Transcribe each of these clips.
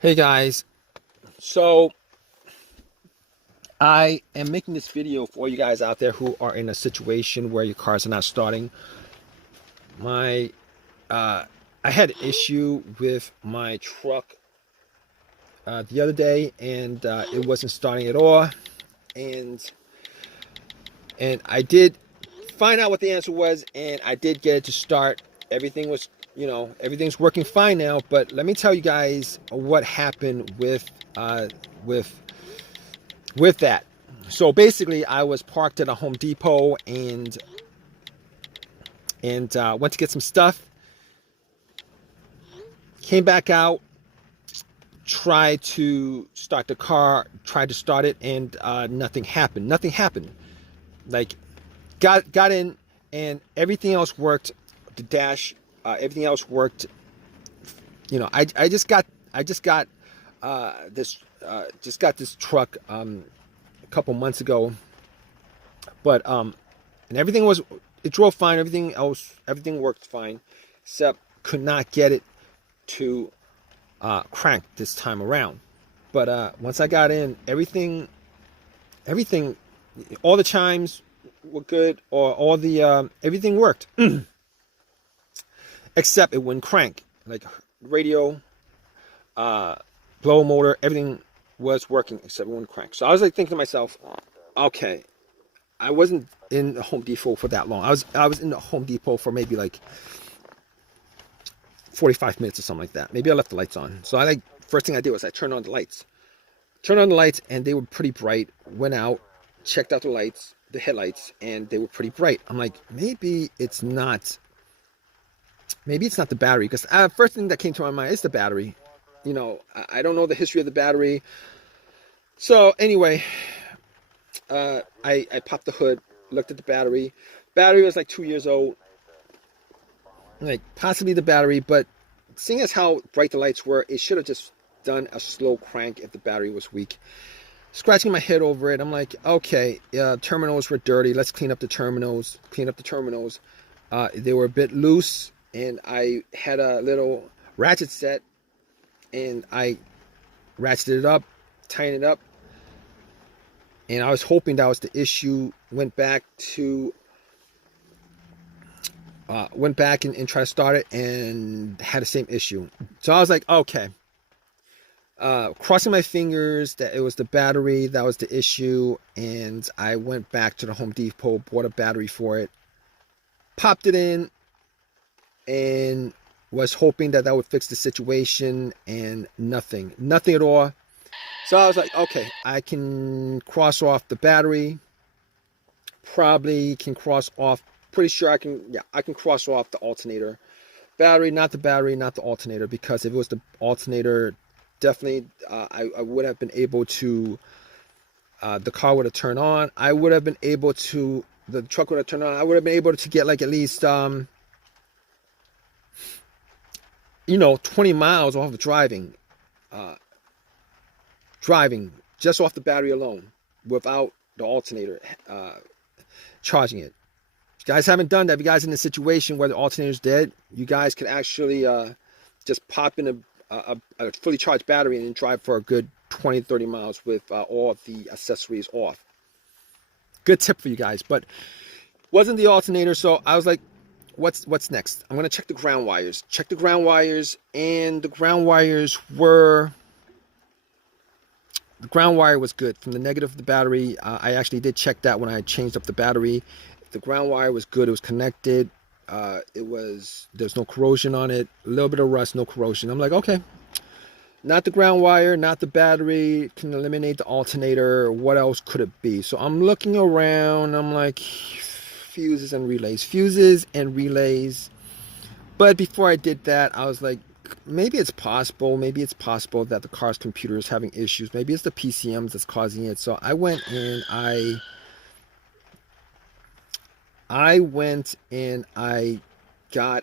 Hey guys, so I am making this video for you guys out there who are in a situation where your cars are not starting. My uh, I had an issue with my truck the other day, and it wasn't starting at all. And I did find out what the answer was, and I did get it to start. Everything was, everything's working fine now. But let me tell you guys what happened with with that. So basically, I was parked at a Home Depot and went to get some stuff. Came back out, tried to start the car, tried to start it, and nothing happened. Nothing happened. Like got in, and everything else worked. The dash, everything else worked. I just got this truck a couple months ago, but and it drove fine. Everything worked fine, except could not get it to crank this time around. But once I got in, everything, all the chimes were good, or all the everything worked, except it wouldn't crank. Like radio, uh, blower motor, everything was working except it wouldn't crank. So I was like thinking to myself, okay, I wasn't in the Home Depot for that long. I was in the Home Depot for maybe like 45 minutes or something like that. Maybe I left the lights on. So first thing I did was I turned on the lights. Turned on the lights, and they were pretty bright. Went out, checked out the lights, the headlights, and they were pretty bright. I'm like, maybe it's not the battery, because first thing that came to my mind is the battery. I don't know the history of the battery. So anyway, I popped the hood, looked at the battery. Battery was like 2 years old. Like possibly the battery, but seeing as how bright the lights were, it should have just done a slow crank if the battery was weak. Scratching my head over it, I'm like, okay, terminals were dirty. Let's clean up the terminals. They were a bit loose, and I had a little ratchet set, and I ratcheted it up, tightened it up, and I was hoping that was the issue. Went back and tried to start it, and had the same issue. So I was like, okay. Crossing my fingers that it was the battery that was the issue, and I went back to the Home Depot, bought a battery for it, popped it in, and was hoping that would fix the situation, and nothing at all. So I was like, okay, I can cross off the battery, probably can cross off, pretty sure I can cross off the alternator. Battery, not the alternator, because if it was the alternator, definitely I would have been able to, the car would have turned on. The truck would have turned on. I would have been able to get like at least 20 miles off of driving just off the battery alone, without the alternator charging it. If you guys haven't done that, if you guys are in a situation where the alternator is dead, you guys can actually just pop in a fully charged battery and drive for a good 20 to 30 miles with all of the accessories off. Good tip for you guys. But wasn't the alternator, so I was like, what's next? I'm going to check the ground wires. And the ground wire was good. From the negative of the battery, I actually did check that when I changed up the battery. The ground wire was good. It was connected. There's no corrosion on it. A little bit of rust, no corrosion. I'm like, okay, not the ground wire, not the battery. Can eliminate the alternator. What else could it be? So I'm looking around. I'm like, fuses and relays. But before I did that, I was like, maybe it's possible that the car's computer is having issues. Maybe it's the PCMs that's causing it. So I went and I got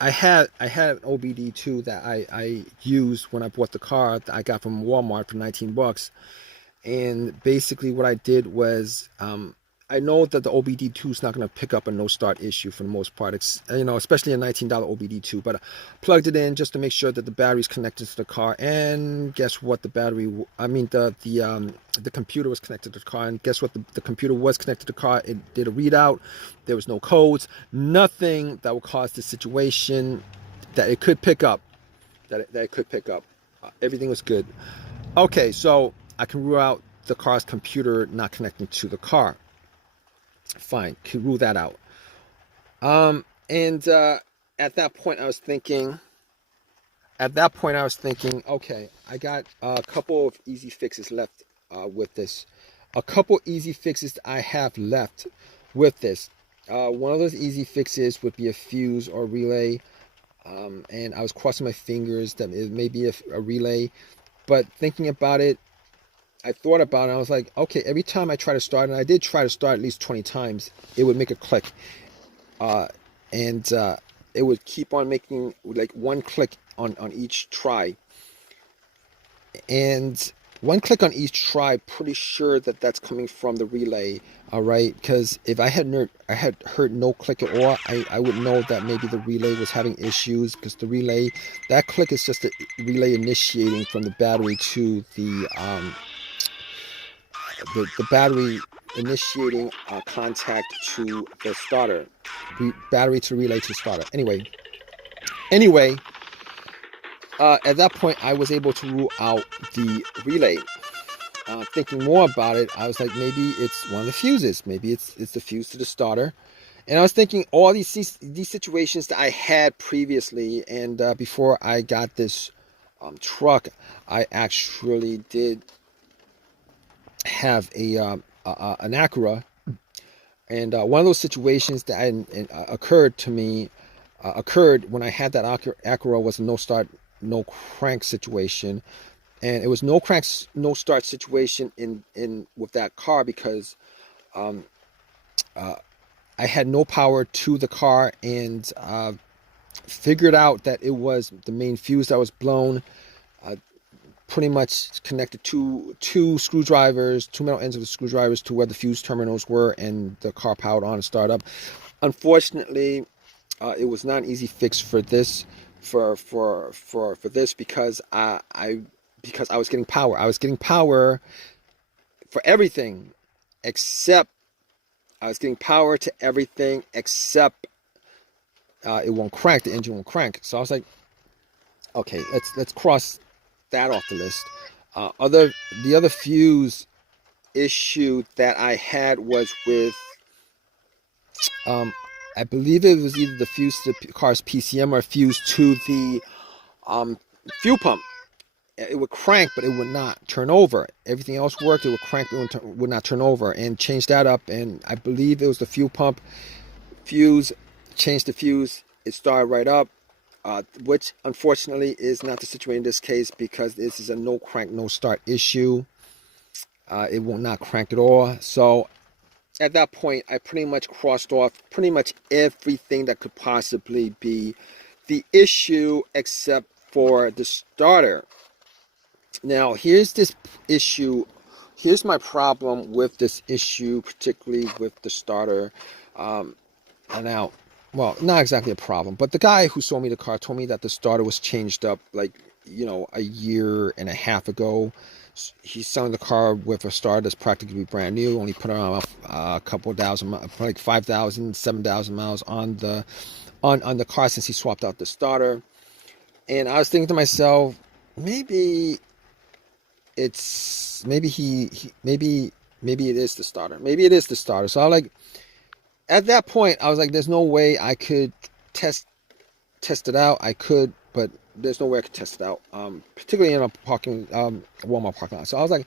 I had an OBD2 that I used when I bought the car that I got from Walmart for $19. And basically what I did was I know that the OBD2 is not going to pick up a no start issue for the most part. It's, especially a $19 OBD2. But I plugged it in just to make sure that the battery's connected to the car. And guess what? The computer was connected to the car. And guess what? The computer was connected to the car. It did a readout. There was no codes. Nothing that would cause the situation that it could pick up. That it could pick up. Everything was good. Okay, so I can rule out the car's computer not connecting to the car. Fine, can rule that out. And at that point I was thinking, okay, I got a couple of easy fixes left with this. A couple easy fixes I have left with this. One of those easy fixes would be a fuse or relay. And I was crossing my fingers that it may be a relay. But thinking about it, I thought about it. I was like, okay, every time I try to start, and I did try to start at least 20 times, it would make a click. And it would keep on making like one click on each try. And one click on each try, pretty sure that that's coming from the relay. All right, because if I had heard no click at all, I would know that maybe the relay was having issues, because the relay, that click is just a relay initiating from the battery to the battery initiating contact to the starter, battery to relay to starter. Anyway, at that point I was able to rule out the relay. Thinking more about it, I was like, maybe it's one of the fuses. Maybe it's the fuse to the starter. And I was thinking all these situations that I had previously, and before I got this truck, I actually did have an Acura. And one of those situations that occurred when I had that Acura was a no start, no crank situation. And it was no crank, no start situation in with that car, because I had no power to the car, and figured out that it was the main fuse that was blown. Pretty much connected two screwdrivers, two metal ends of the screwdrivers to where the fuse terminals were, and the car powered on and started up. Unfortunately, it was not an easy fix for this, because I was getting power. I was getting power for everything except it won't crank. The engine won't crank. So I was like, okay, let's cross that off the list. The other fuse issue that I had was with I believe it was either the fuse to the car's PCM or fuse to the fuel pump. It would crank, but it would not turn over. Everything else worked. It would crank, but would not turn over. And changed that up, and I believe it was the fuel pump fuse. Changed the fuse. It started right up, which unfortunately is not the situation in this case, because this is a no crank, no start issue. It will not crank at all. So at that point, I pretty much crossed off pretty much everything that could possibly be the issue except for the starter. Now, here's this issue. Here's my problem with this issue, particularly with the starter. Now, well, not exactly a problem, but the guy who sold me the car told me that the starter was changed up, like, a year and a half ago. He's selling the car with a starter that's practically brand new. Only put on a couple thousand, like 5,000, 7,000 miles on the car since he swapped out the starter. And I was thinking to myself, maybe it is the starter. Maybe it is the starter. So I was like, at that point, I was like, there's no way I could test it out. I could, but there's no way I could test it out, particularly in a Walmart parking lot. So I was like,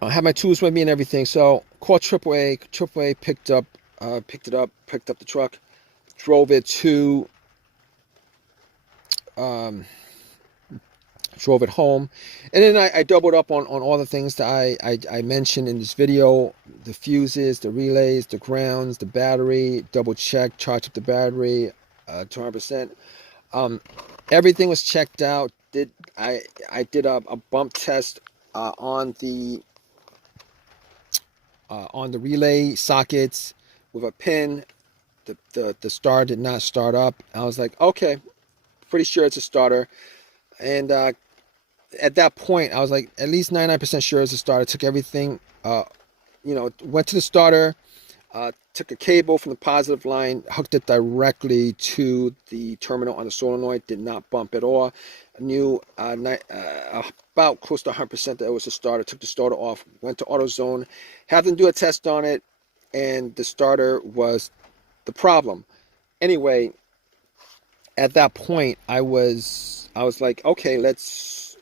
I had my tools with me and everything. So called AAA. AAA picked up the truck, drove it home, and then I doubled up on all the things that I mentioned in this video: the fuses, the relays, the grounds, the battery. Double checked, charged up the battery 200%. Everything was checked out. I did a bump test on the on the relay sockets with a pin. The starter did not start up. I was like, okay, pretty sure it's a starter. And at that point, I was like, at least 99% sure it's a starter. Took everything, went to the starter, took a cable from the positive line, hooked it directly to the terminal on the solenoid, did not bump at all. I knew about close to 100% that it was a starter. Took the starter off, went to AutoZone, had them do a test on it, and the starter was the problem. Anyway, at that point, I was like, okay, let's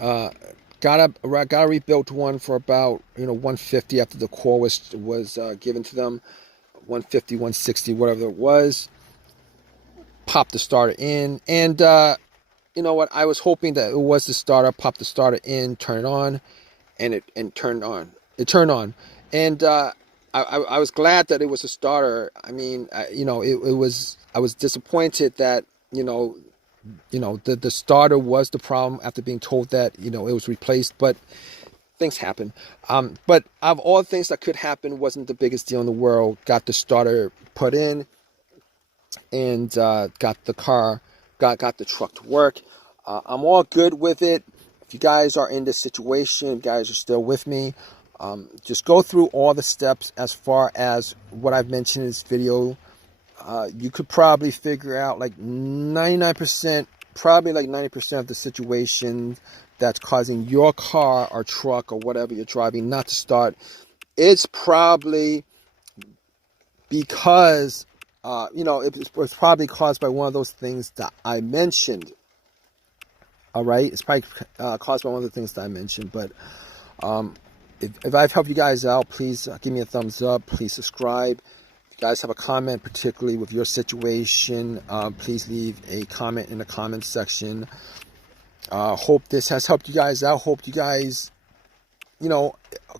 got a rebuilt one for about 150 after the core was given to them, 150, 160, whatever it was. Popped the starter in, and you know what? I was hoping that it was the starter. Popped the starter in, turn it on, and it turned on. It turned on, and I was glad that it was a starter. I mean, it was. I was disappointed that the starter was the problem after being told that it was replaced, but things happen. But of all the things that could happen, wasn't the biggest deal in the world. Got the starter put in, and got the truck to work. I'm all good with it. If you guys are in this situation, if you guys are still with me, just go through all the steps as far as what I've mentioned in this video. You could probably figure out like 99%, probably like 90% of the situation that's causing your car or truck or whatever you're driving not to start. It's probably because, it's probably caused by one of those things that I mentioned. All right, it's probably caused by one of the things that I mentioned. But if I've helped you guys out, please give me a thumbs up. Please subscribe. If you guys have a comment, particularly with your situation, please leave a comment in the comment section. Hope this has helped you guys out. Hope you guys,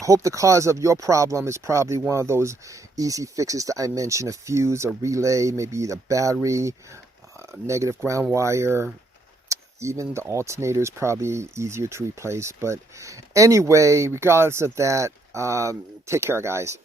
hope the cause of your problem is probably one of those easy fixes that I mentioned: a fuse, a relay, maybe the battery, negative ground wire. Even the alternator is probably easier to replace. But anyway, regardless of that, take care, guys.